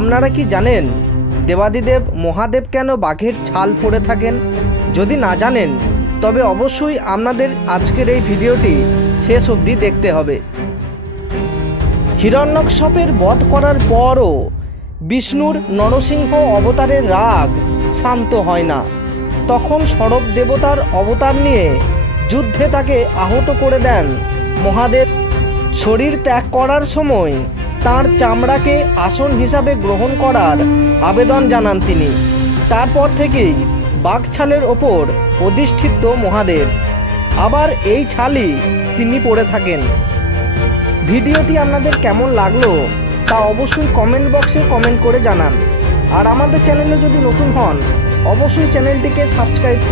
আপনারা কি জানেন দেবাদিদেব মহাদেব কেন বাঘের ছাল পরে থাকেন? যদি না জানেন তবে অবশ্যই আপনাদের আজকের এই ভিডিওটি শেষ অবধি দেখতে হবে। হিরণ্যকশিপুর বধ করার পরও বিষ্ণুর নরসিংহ অবতারের রাগ শান্ত হয় না। তখন সরব দেবতার অবতার নিয়ে যুদ্ধে তাকে আহত করে দেন মহাদেব। শরীর ত্যাগ করার সময় তার চামড়াকে আসন হিসাবে গ্রহণ করার আবেদন জানান তিনি। তারপর থেকেই বাঘছালের ওপর অধিষ্ঠিত মহাদেব আবার এই ছালই তিনি পরে থাকেন। ভিডিওটি আপনাদের কেমন লাগলো তা অবশ্যই কমেন্ট বক্সে কমেন্ট করে জানান। আর আমাদের চ্যানেলে যদি নতুন হন অবশ্যই চ্যানেলটিকে সাবস্ক্রাইব